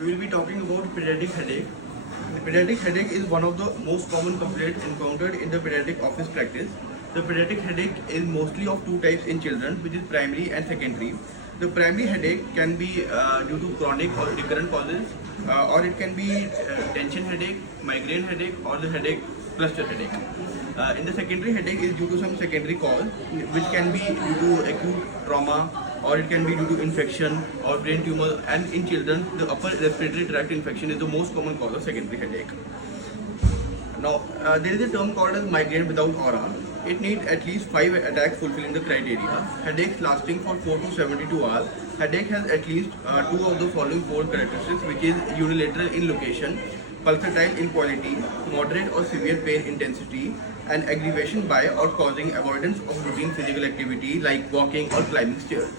we will be talking about pediatric headache. The pediatric headache is one of the most common complaints encountered in the pediatric office practice. The pediatric headache is mostly of two types in children, which is primary and secondary. The primary headache can be due to chronic or recurrent causes, or it can be tension headache, migraine headache, or the headache cluster headache. In the secondary headache is due to some secondary cause, which can be due to acute trauma, or it can be due to infection or brain tumor. And in children, the upper respiratory tract infection is the most common cause of secondary headache. Now, there is a term called as migraine without aura. It needs at least 5 attacks fulfilling the criteria. Headaches lasting for 4 to 72 hours. Headache has at least two of the following four characteristics, which is unilateral in location, pulsatile in quality, moderate or severe pain intensity, and aggravation by or causing avoidance of routine physical activity like walking or climbing stairs.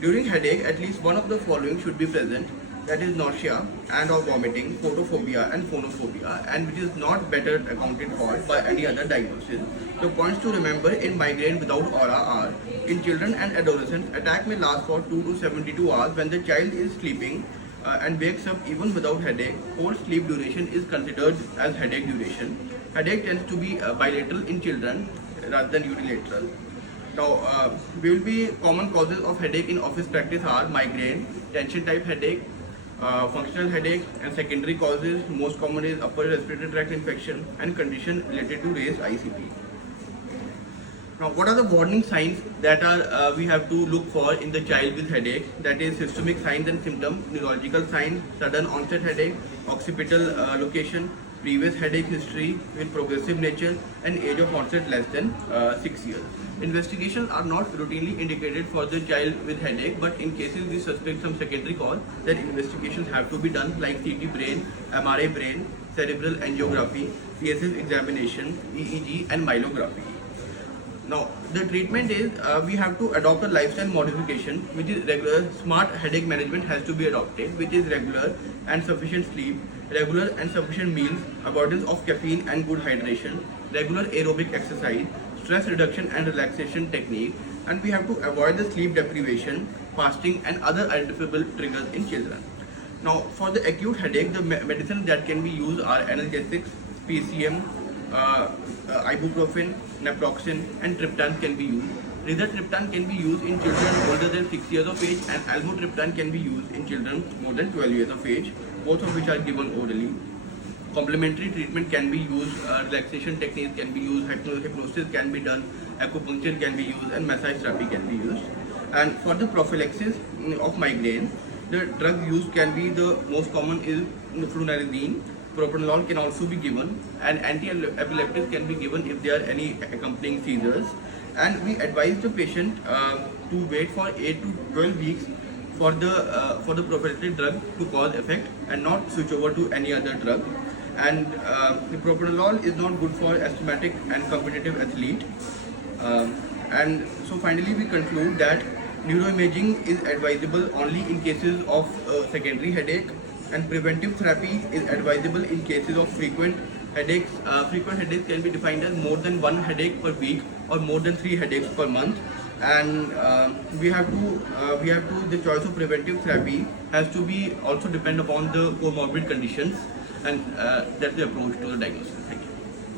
During headache, at least one of the following should be present, that is nausea and or vomiting, photophobia and phonophobia, and which is not better accounted for by any other diagnosis. The points to remember in migraine without aura are: in children and adolescents, attack may last for 2 to 72 hours when the child is sleeping and wakes up even without headache. Whole sleep duration is considered as headache duration. Headache tends to be bilateral in children rather than unilateral. Now, we will be common causes of headache in office practice are migraine, tension type headache, functional headache, and secondary causes. Most common is upper respiratory tract infection and condition related to raised ICP. Now, what are the warning signs that are we have to look for in the child with headache? That is systemic signs and symptoms, neurological signs, sudden onset headache, occipital location, previous headache history with progressive nature, and age of onset less than 6 years. Investigations are not routinely indicated for the child with headache, but in cases we suspect some secondary cause, then investigations have to be done like CT brain, MRI brain, cerebral angiography, CSF examination, EEG, and myelography. Now, the treatment is we have to adopt a lifestyle modification, which is regular. Smart headache management has to be adopted, which is regular and sufficient sleep, regular and sufficient meals, avoidance of caffeine and good hydration, regular aerobic exercise, stress reduction and relaxation technique, and we have to avoid the sleep deprivation, fasting, and other identifiable triggers in children. Now, for the acute headache, the medicines that can be used are analgesics, PCM, ibuprofen, naproxen, and triptan can be used. Rizatriptan can be used in children older than 6 years of age, and almotriptan can be used in children more than 12 years of age, both of which are given orally. Complementary treatment can be used, relaxation techniques can be used, hypnosis can be done, acupuncture can be used, and massage therapy can be used. And for the prophylaxis of migraine, the drug used can be the most common is flunarizine. Propranolol can also be given, and anti-epileptics can be given if there are any accompanying seizures. And we advise the patient to wait for 8 to 12 weeks for the prophylactic drug to cause effect and not switch over to any other drug. And the propranolol is not good for asthmatic and competitive athlete. And so finally we conclude that neuroimaging is advisable only in cases of secondary headache, and preventive therapy is advisable in cases of frequent headaches. Frequent headaches can be defined as more than one headache per week or more than 3 headaches per month. And we have to the choice of preventive therapy has to be also depend upon the comorbid conditions, and that's the approach to the diagnosis. Thank you.